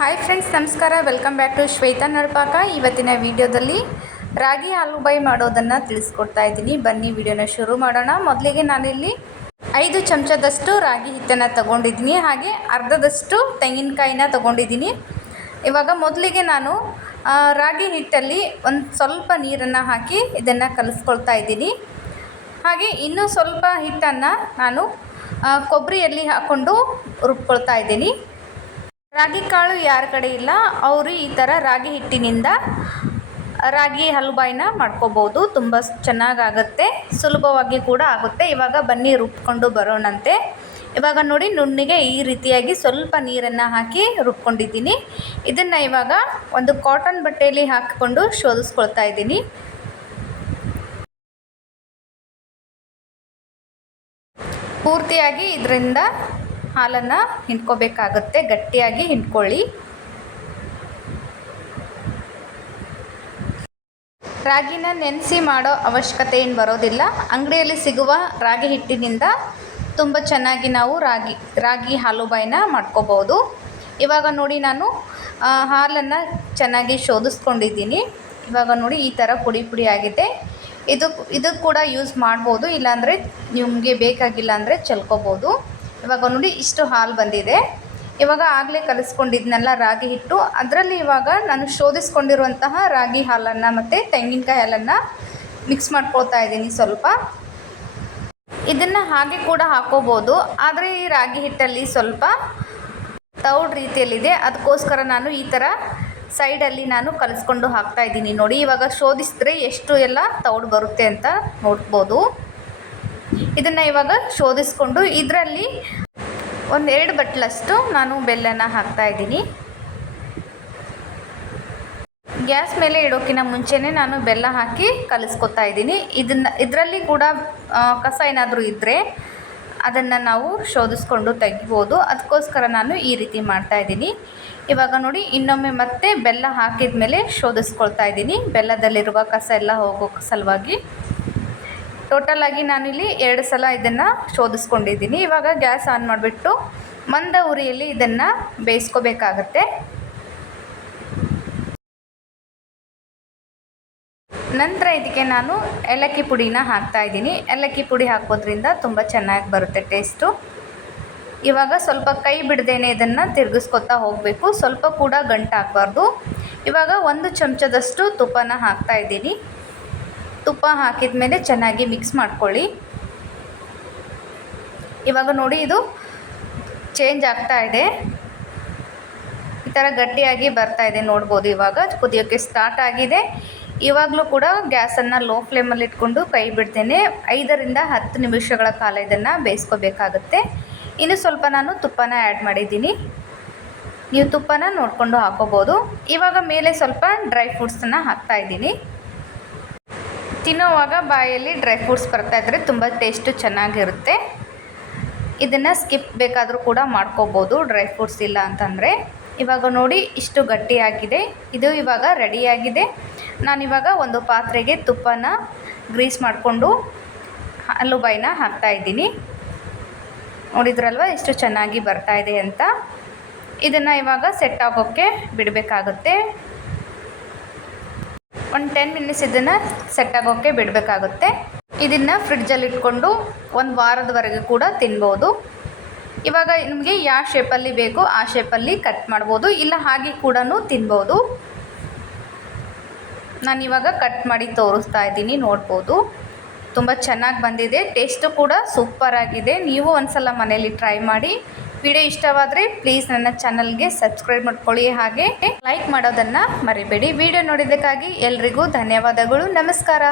Hi friends ನಮಸ್ಕಾರ. Welcome back to Shweta ನಡ್ಪಾಕ ಇವತ್ತಿನ ವಿಡಿಯೋದಲ್ಲಿ ರಾಗಿ ಆಲೂಬಾಯಿ ಮಾಡೋದನ್ನು ತಿಳಿಸ್ಕೊಡ್ತಾ ಇದ್ದೀನಿ. ಬನ್ನಿ, ವಿಡಿಯೋನ ಶುರು ಮಾಡೋಣ. ಮೊದಲಿಗೆ ನಾನಿಲ್ಲಿ ಐದು ಚಮಚದಷ್ಟು ರಾಗಿ ಹಿಟ್ಟನ್ನು ತಗೊಂಡಿದ್ದೀನಿ. ಹಾಗೆ ಅರ್ಧದಷ್ಟು ತೆಂಗಿನಕಾಯಿನ ತಗೊಂಡಿದ್ದೀನಿ. ಇವಾಗ ಮೊದಲಿಗೆ ನಾನು ರಾಗಿ ಹಿಟ್ಟಲ್ಲಿ ಒಂದು ಸ್ವಲ್ಪ ನೀರನ್ನು ಹಾಕಿ ಇದನ್ನು ಕಲಿಸ್ಕೊಳ್ತಾ ಇದ್ದೀನಿ. ಹಾಗೆ ಇನ್ನೂ ಸ್ವಲ್ಪ ಹಿಟ್ಟನ್ನು ನಾನು ಕೊಬ್ಬರಿಯಲ್ಲಿ ಹಾಕ್ಕೊಂಡು ರುಬ್ಕೊಳ್ತಾ ಇದ್ದೀನಿ. ರಾಗಿ ಕಾಳು ಯಾರ ಕಡೆ ಇಲ್ಲ, ಅವರು ಈ ಥರ ರಾಗಿ ಹಿಟ್ಟಿನಿಂದ ರಾಗಿ ಹಲ್ವಾಯಿನ ಮಾಡ್ಕೋಬೋದು. ತುಂಬ ಚೆನ್ನಾಗಾಗುತ್ತೆ, ಸುಲಭವಾಗಿ ಕೂಡ ಆಗುತ್ತೆ. ಇವಾಗ ಬನ್ನಿ, ರುಬ್ಕೊಂಡು ಬರೋಣಂತೆ. ಇವಾಗ ನೋಡಿ, ನುಣ್ಣಿಗೆ ಈ ರೀತಿಯಾಗಿ ಸ್ವಲ್ಪ ನೀರನ್ನು ಹಾಕಿ ರುಬ್ಕೊಂಡಿದ್ದೀನಿ. ಇದನ್ನು ಇವಾಗ ಒಂದು ಕಾಟನ್ ಬಟ್ಟೆಯಲ್ಲಿ ಹಾಕಿಕೊಂಡು ಶೋಧಿಸ್ಕೊಳ್ತಾ ಇದ್ದೀನಿ. ಪೂರ್ತಿಯಾಗಿ ಇದರಿಂದ ಹಾಲನ್ನು ಹಿಂಡ್ಕೋಬೇಕಾಗುತ್ತೆ. ಗಟ್ಟಿಯಾಗಿ ಹಿಂಡ್ಕೊಳ್ಳಿ. ರಾಗಿನ ನೆನೆಸಿ ಮಾಡೋ ಅವಶ್ಯಕತೆ ಏನು ಬರೋದಿಲ್ಲ. ಅಂಗಡಿಯಲ್ಲಿ ಸಿಗುವ ರಾಗಿ ಹಿಟ್ಟಿನಿಂದ ತುಂಬ ಚೆನ್ನಾಗಿ ನಾವು ರಾಗಿ ರಾಗಿ ಹಾಲುಬಾಯಿನ ಮಾಡ್ಕೋಬೋದು. ಇವಾಗ ನೋಡಿ ನಾನು ಹಾಲನ್ನು ಚೆನ್ನಾಗಿ ಶೋಧಿಸ್ಕೊಂಡಿದ್ದೀನಿ. ಇವಾಗ ನೋಡಿ ಈ ಥರ ಪುಡಿ ಪುಡಿ ಆಗಿದೆ. ಇದು ಇದು ಕೂಡ ಯೂಸ್ ಮಾಡ್ಬೋದು. ಇಲ್ಲಾಂದರೆ ನಿಮಗೆ ಬೇಕಾಗಿಲ್ಲ ಅಂದರೆ ಚೆಲ್ಕೋಬೋದು. ಇವಾಗ ನೋಡಿ ಇಷ್ಟು ಹಾಲು ಬಂದಿದೆ. ಇವಾಗ ಆಗಲೇ ಕಲಿಸ್ಕೊಂಡಿದ್ನೆಲ್ಲ ರಾಗಿ ಹಿಟ್ಟು. ಅದರಲ್ಲಿ ಇವಾಗ ನಾನು ಶೋಧಿಸ್ಕೊಂಡಿರುವಂತಹ ರಾಗಿ ಹಾಲನ್ನು ಮತ್ತು ತೆಂಗಿನಕಾಯಿ ಹಾಲನ್ನು ಮಿಕ್ಸ್ ಮಾಡ್ಕೊಳ್ತಾ ಇದ್ದೀನಿ ಸ್ವಲ್ಪ. ಇದನ್ನು ಹಾಗೆ ಕೂಡ ಹಾಕೋಬೋದು. ಆದರೆ ಈ ರಾಗಿ ಹಿಟ್ಟಲ್ಲಿ ಸ್ವಲ್ಪ ತೌಡ್ ರೀತಿಯಲ್ಲಿದೆ. ಅದಕ್ಕೋಸ್ಕರ ನಾನು ಈ ಥರ ಸೈಡಲ್ಲಿ ನಾನು ಕಲಿಸ್ಕೊಂಡು ಹಾಕ್ತಾ ಇದ್ದೀನಿ. ನೋಡಿ ಇವಾಗ ಶೋಧಿಸಿದ್ರೆ ಎಷ್ಟು ಎಲ್ಲ ತೌಡ್ ಬರುತ್ತೆ ಅಂತ ನೋಡ್ಬೋದು. ಇದನ್ನು ಇವಾಗ ಶೋಧಿಸ್ಕೊಂಡು ಇದರಲ್ಲಿ ಒಂದೆರಡು ಬಟ್ಲಷ್ಟು ನಾನು ಬೆಲ್ಲನ ಹಾಕ್ತಾ ಇದ್ದೀನಿ. ಗ್ಯಾಸ್ ಮೇಲೆ ಇಡೋಕ್ಕಿಂತ ಮುಂಚೆನೇ ನಾನು ಬೆಲ್ಲ ಹಾಕಿ ಕಲಿಸ್ಕೊತಾ ಇದ್ದೀನಿ. ಇದನ್ನು, ಇದರಲ್ಲಿ ಕೂಡ ಕಸ ಏನಾದರೂ ಇದ್ದರೆ ಅದನ್ನು ನಾವು ಶೋಧಿಸ್ಕೊಂಡು ತೆಗಿಬೋದು. ಅದಕ್ಕೋಸ್ಕರ ನಾನು ಈ ರೀತಿ ಮಾಡ್ತಾ ಇದ್ದೀನಿ. ಇವಾಗ ನೋಡಿ, ಇನ್ನೊಮ್ಮೆ ಮತ್ತೆ ಬೆಲ್ಲ ಹಾಕಿದ ಮೇಲೆ ಶೋಧಿಸ್ಕೊಳ್ತಾ ಇದ್ದೀನಿ. ಬೆಲ್ಲದಲ್ಲಿರುವ ಕಸ ಎಲ್ಲ ಹೋಗೋ ಸಲುವಾಗಿ. ಟೋಟಲಾಗಿ ನಾನಿಲ್ಲಿ ಎರಡು ಸಲ ಇದನ್ನು ಶೋಧಿಸ್ಕೊಂಡಿದ್ದೀನಿ. ಇವಾಗ ಗ್ಯಾಸ್ ಆನ್ ಮಾಡಿಬಿಟ್ಟು ಮಂದ ಉರಿಯಲ್ಲಿ ಇದನ್ನು ಬೇಯಿಸ್ಕೋಬೇಕಾಗತ್ತೆ. ನಂತರ ಇದಕ್ಕೆ ನಾನು ಏಲಕ್ಕಿ ಪುಡಿನ ಹಾಕ್ತಾ ಇದ್ದೀನಿ. ಏಲಕ್ಕಿ ಪುಡಿ ಹಾಕೋದ್ರಿಂದ ತುಂಬ ಚೆನ್ನಾಗಿ ಬರುತ್ತೆ ಟೇಸ್ಟು ಇವಾಗ ಸ್ವಲ್ಪ ಕೈ ಬಿಡದೇನೆ ಇದನ್ನು ತಿರುಗಿಸ್ಕೊತಾ ಹೋಗಬೇಕು. ಸ್ವಲ್ಪ ಕೂಡ ಗಂಟು ಹಾಕಬಾರ್ದು ಇವಾಗ ಒಂದು ಚಮಚದಷ್ಟು ತುಪ್ಪನ ಹಾಕ್ತಾ ಇದ್ದೀನಿ. ತುಪ್ಪ ಹಾಕಿದ ಮೇಲೆ ಚೆನ್ನಾಗಿ ಮಿಕ್ಸ್ ಮಾಡ್ಕೊಳ್ಳಿ. ಇವಾಗ ನೋಡಿ ಇದು ಚೇಂಜ್ ಆಗ್ತಾ ಇದೆ. ಈ ಥರ ಗಟ್ಟಿಯಾಗಿ ಬರ್ತಾ ಇದೆ ನೋಡ್ಬೋದು ಇವಾಗ. ಕುದಿಯೋಕ್ಕೆ ಸ್ಟಾರ್ಟ್ ಆಗಿದೆ. ಇವಾಗಲೂ ಕೂಡ ಗ್ಯಾಸನ್ನು ಲೋ ಫ್ಲೇಮಲ್ಲಿ ಇಟ್ಕೊಂಡು ಕೈ ಬಿಡ್ತೇನೆ. ಐದರಿಂದ ಹತ್ತು ನಿಮಿಷಗಳ ಕಾಲ ಇದನ್ನು ಬೇಯಿಸ್ಕೋಬೇಕಾಗತ್ತೆ. ಇನ್ನು ಸ್ವಲ್ಪ ನಾನು ತುಪ್ಪನ ಆ್ಯಡ್ ಮಾಡಿದ್ದೀನಿ. ನೀವು ತುಪ್ಪನ ನೋಡಿಕೊಂಡು ಹಾಕೋಬೋದು. ಇವಾಗ ಮೇಲೆ ಸ್ವಲ್ಪ ಡ್ರೈ ಫ್ರೂಟ್ಸನ್ನು ಹಾಕ್ತಾ ಇದ್ದೀನಿ. ತಿನ್ನೋವಾಗ ಬಾಯಲ್ಲಿ ಡ್ರೈ ಫ್ರೂಟ್ಸ್ ಬರ್ತಾ ಇದ್ದರೆ ತುಂಬ ಟೇಸ್ಟು ಚೆನ್ನಾಗಿರುತ್ತೆ. ಇದನ್ನು ಸ್ಕಿಪ್ ಬೇಕಾದರೂ ಕೂಡ ಮಾಡ್ಕೋಬೋದು, ಡ್ರೈ ಫ್ರೂಟ್ಸ್ ಇಲ್ಲ ಅಂತಂದರೆ. ಇವಾಗ ನೋಡಿ, ಇಷ್ಟು ಗಟ್ಟಿಯಾಗಿದೆ. ಇದು ಇವಾಗ ರೆಡಿಯಾಗಿದೆ. ನಾನಿವಾಗ ಒಂದು ಪಾತ್ರೆಗೆ ತುಪ್ಪನ ಗ್ರೀಸ್ ಮಾಡಿಕೊಂಡು ಹಲ್ಲುಬಾಯಿನ ಹಾಕ್ತಾ ಇದ್ದೀನಿ. ನೋಡಿದ್ರಲ್ವ, ಇಷ್ಟು ಚೆನ್ನಾಗಿ ಬರ್ತಾ ಇದೆ ಅಂತ. ಇದನ್ನು ಇವಾಗ ಸೆಟ್ ಆಗೋಕ್ಕೆ ಬಿಡಬೇಕಾಗುತ್ತೆ. ಒಂದು ಟೆನ್ ಮಿನಿಟ್ಸ್ ಇದನ್ನು ಸೆಟ್ ಆಗೋಕ್ಕೆ ಬಿಡಬೇಕಾಗುತ್ತೆ. ಇದನ್ನು ಫ್ರಿಡ್ಜಲ್ಲಿ ಇಟ್ಕೊಂಡು ಒಂದು ವಾರದವರೆಗೆ ಕೂಡ ತಿನ್ಬೋದು. ಇವಾಗ ನಿಮಗೆ ಯಾವ ಶೇಪಲ್ಲಿ ಬೇಕೋ ಆ ಶೇಪಲ್ಲಿ ಕಟ್ ಮಾಡ್ಬೋದು. ಇಲ್ಲ ಹಾಗೆ ಕೂಡ ತಿನ್ಬೋದು. ನಾನಿವಾಗ ಕಟ್ ಮಾಡಿ ತೋರಿಸ್ತಾ ಇದ್ದೀನಿ, ನೋಡ್ಬೋದು. ತುಂಬ ಚೆನ್ನಾಗಿ ಬಂದಿದೆ. ಟೇಸ್ಟು ಕೂಡ ಸೂಪರಾಗಿದೆ ನೀವು ಒಂದು ಸಲ ಮನೇಲಿ ಟ್ರೈ ಮಾಡಿ. ವಿಡಿಯೋ ಇಷ್ಟವಾದರೆ ಪ್ಲೀಸ್ ನನ್ನ ಚಾನಲ್ಗೆ ಸಬ್ಸ್ಕ್ರೈಬ್ ಮಾಡ್ಕೊಳ್ಳಿ ಹಾಗೆ ಲೈಕ್ ಮಾಡೋದನ್ನು ಮರಿಬೇಡಿ. ವಿಡಿಯೋ ನೋಡಿದ್ದಕ್ಕಾಗಿ ಎಲ್ರಿಗೂ ಧನ್ಯವಾದಗಳು. ನಮಸ್ಕಾರ.